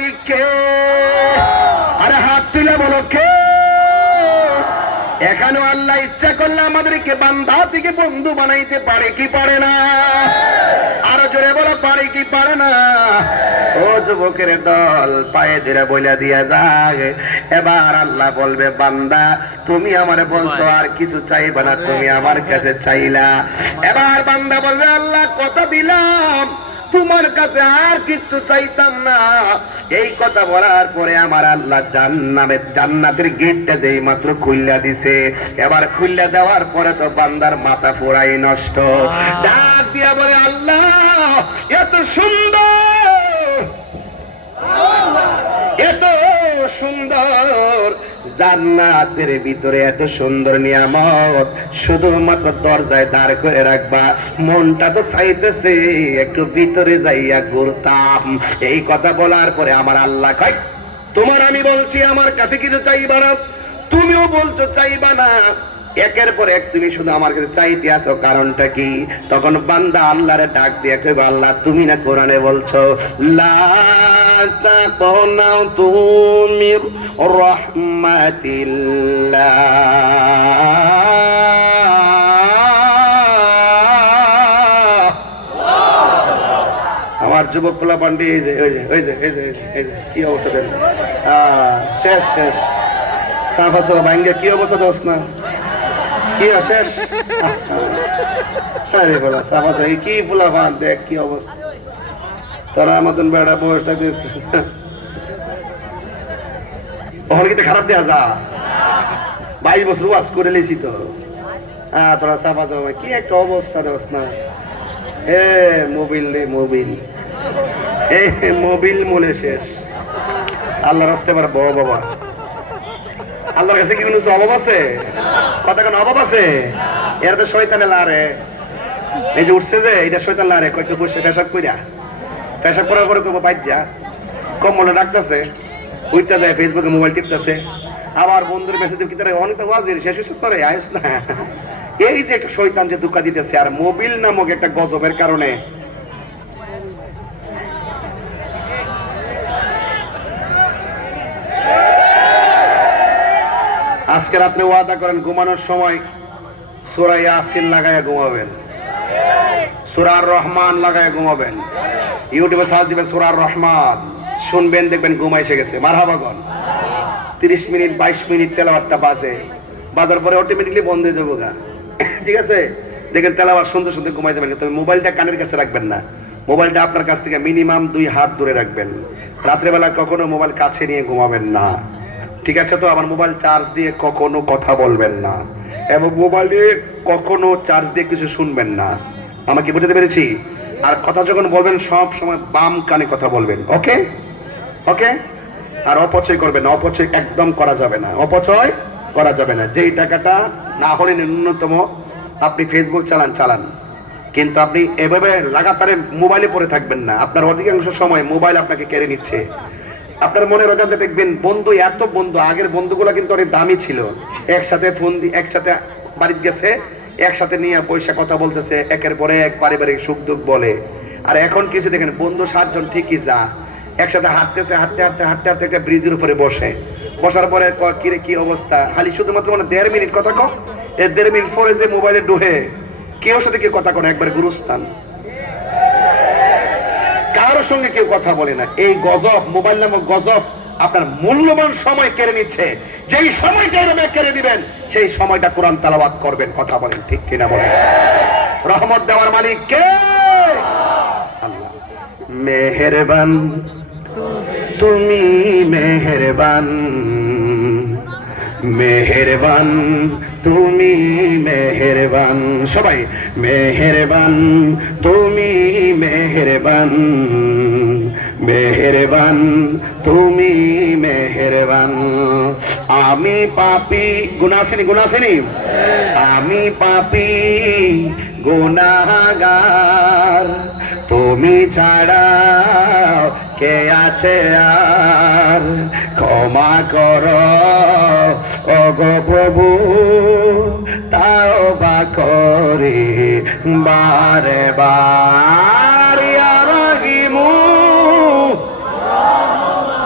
মালিক কে? আরে হাত তুলে বলো কে? এখানেও আল্লাহ ইচ্ছা করলে আমাদেরকে বান্দা থেকে বন্ধু বানাইতে পারে কি পারে না? আরো জোরে বলো, পারে কি পারে না? ও যুবকের দল, পায়ে ধরে বইলা দিয়া যাক, এবার আল্লাহ বলবে বান্দা তুমি আমারে বলছো আর কিছু চাইবা না, তুমি আমার কাছে চাইলা। এবার বান্দা বলবে আল্লাহ কথা দিলাম, তোমার কাছে আর কিছু চাইতাম না। এই কথা বলার পরে আমার আল্লাহ জান্নাতের গেটটা যেই মাত্র খুললা দিছে, এবার খুললা দেওয়ার পরে তো বান্দার মাথা পুরাই নষ্ট। ডাক দিয়া বলে আল্লাহ এত সুন্দর, এত সুন্দর জান্নাতের ভিতরে এত সুন্দর নিয়ামত, শুধুমাত্র দরজায় দাঁড় করে রাখবা, মনটা তো চাইতেছে একটু ভিতরে যাইয়া ঘুরতাম। এই কথা বলার পরে আমার আল্লাহ কয় তোমার আমি বলছি আমার কাছে কিছু চাইবা না, তুমিও বলছো চাইবা না, একের পর এক তুমি শুধু আমার কাছে চাইতে আসো, কারণটা কি? তখন বান্দা আল্লাহরে ডাক দিয়ে কইবে আল্লাহ তুমি না কোরআনে বলছো লা তাকনাতু মির রাহমাতিল্লাহ, আমার যুবক পোলা পান্ডি কি অবস্থা দেন? শেষ শেষ সাফা সাফা ভাঙ্গে কি অবস্থা দোস না কি শেষ? আরে বলা সাফা সাফা কি পোলা পান দেখ কি অবস্থা, তোরা মতন বেড়া বয়স থাকতে ওখানে খারাপ দেয়া যা 22 বছর ওয়াজ করে লেছি তো। তোরা সাফা সাফা কি একটা অবস্থা দোস না। মোবিল রে মোবিল, মোবিল মনে শেষ। আল্লাহ রাস্তে পারবো বাবা, আল্লাহর কাছে কি কোনো অভাব আছে? কথা কেন অভাব আছে? এর তো শয়তানে লারে, এই যে উঠছে যে এটা শয়তান লারে, কয়েকটা বসে পেশাব কইরা, পেশাব করার পরে কইবো বাইর যা, কম্বলে ডাকতেছে, উঠতে যায় ফেসবুকে মোবাইল টিপতেছে, আবার বন্ধুর মেসেজ কি তারা অনেক ওয়াজির শেষ হচ্ছে তোরে আইস না। এই যে একটা শয়তান যে ধোঁকা দিতেছে, আর মোবিল নামক একটা গজবের কারণে আজকে রাত্রে ওয়াদা করেন ঘুমানোর সময় সূরা ইয়াসিন লাগায়া ঘুমাবেন, সূরা আর রহমান লাগায়া ঘুমাবেন, ইউটিউবে সার্চ দিবেন সূরা আর রহমান, শুনবেন দেখবেন ঘুম এসে গেছে। মারহাবা বল। 30 মিনিট 22 মিনিট তেলাওয়াতটা বাজার পরে অটোমেটিকলি বন্ধ হয়ে যাবো গা, ঠিক আছে? দেখেন তেলাওয়াত শুনতে শুনতে ঘুমাই যাবেন, তবে মোবাইলটা কানের কাছে রাখবেন না, মোবাইলটা আপনার কাছ থেকে মিনিমাম 2 হাত দূরে রাখবেন। রাত্রেবেলা কখনো মোবাইল কাছে নিয়ে ঘুমাবেন না, ঠিক আছে? তো আমার মোবাইল চার্জ দিয়ে কখনো কথা বলবেন না, এবং মোবাইলে কখনো চার্জ দিয়ে কিছু শুনবেন না। আমাকে বুঝতে পেরেছি? আর কথা যখন বলবেন সব সময় বাম কানে কথা বলবেন, ওকে ওকে? আর অপচয় করবেন না, অপচয় একদম করা যাবে না, অপচয় করা যাবে না। যেই টাকাটা না হলে ন্যূনতম আপনি ফেসবুক চালান, কিন্তু আপনি এভাবে লাগাতারে মোবাইলে পড়ে থাকবেন না, আপনার অধিকাংশ সময় মোবাইল আপনাকে কেড়ে নিচ্ছে। আপনার মনে রাখতে দেখবেন বন্ধু, এত বন্ধু, আগের বন্ধুগুলো কিন্তু অনেক দামি ছিল, একসাথে ফোন দিয়ে একসাথে বাড়িতে গেছে, একসাথে নিয়ে পয়সা কথা বলতেছে, একের পরে এক পারিবারিক সুখ দুঃখ বলে। আর এখন কিছু দেখেন বন্ধু 7 জন ঠিকই যা একসাথে হাঁটতেছে, হাঁটতে হাঁটতে হাঁটতে হাঁটতে একটা ব্রিজের উপরে বসার পরে কিরে কি অবস্থা, খালি শুধুমাত্র মানে 1.5 মিনিট কথা কম, এই 1.5 মিনিট পরে যে মোবাইলে ডুহে কেউ সাথে কেউ কথা কয়, একবার গুরুস্থান, কারোর সঙ্গে কেউ কথা বলে না। এই গজব, মোবাইল নামক গজব আপনার মূল্যবান সময় কেড়ে নিচ্ছে। যেই সময়টা এরকম কেড়ে দিবেন, সেই সময়টা কোরআন তেলাওয়াত করবেন। কথা বলেন ঠিক কিনা বলেন? রহমত দেওয়ার মালিক কে? আল্লাহ। মেহেরবান তুমি, মেহেরবান, মেহেরবান তুমি, মেহেরবান, সবাই মেহেরবান তুমি, মেহেরবান, মেহেরবান তুমি, মেহেরবান। আমি পাপী, গুনাহগার, আমি পাপী গুনাহগার, তুমি ছাড়া কে আছে আর, ক্ষমা করো ওগো প্রভু, তাওবা করি বারে বার, ইয়া রাহিমু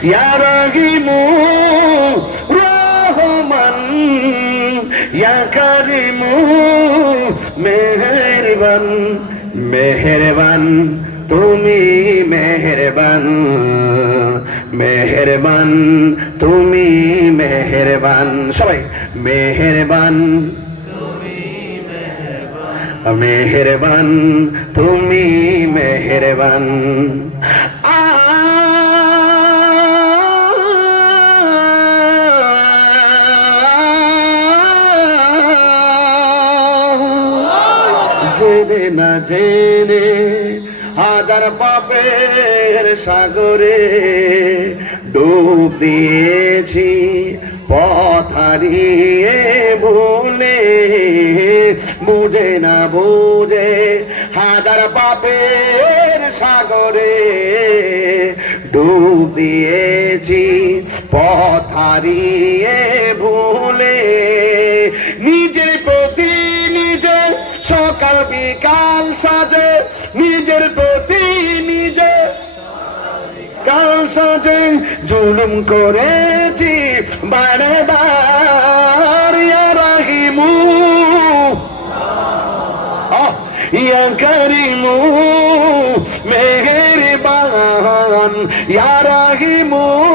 ইয়া রাহিমু রহমান ইয়া কারিমু মেহেরবান মেহেরবান তুমি মেহেরবান মেহেরবান তুমি মেহেরবান সবাই মেহেরবান মেহেরবান তুমি মেহেরবান জেনে না জেনে হাজার পাপের সাগরে ডুব দিয়েছি পথ হারিয়ে ভুলে বুঝে না বুঝে হাজার পাপের সাগরে ডুব দিয়েছি পথ হারিয়ে ভুলে নিজের প্রতি নিজে সকাল বিকাল সাজে নিজের প্রতি নিজে কাল সাজে জুলুম করেছি বারে বার ইয়া রাহিমু ইয়া কারিমু মেহেরবান ইয়া রাহিমু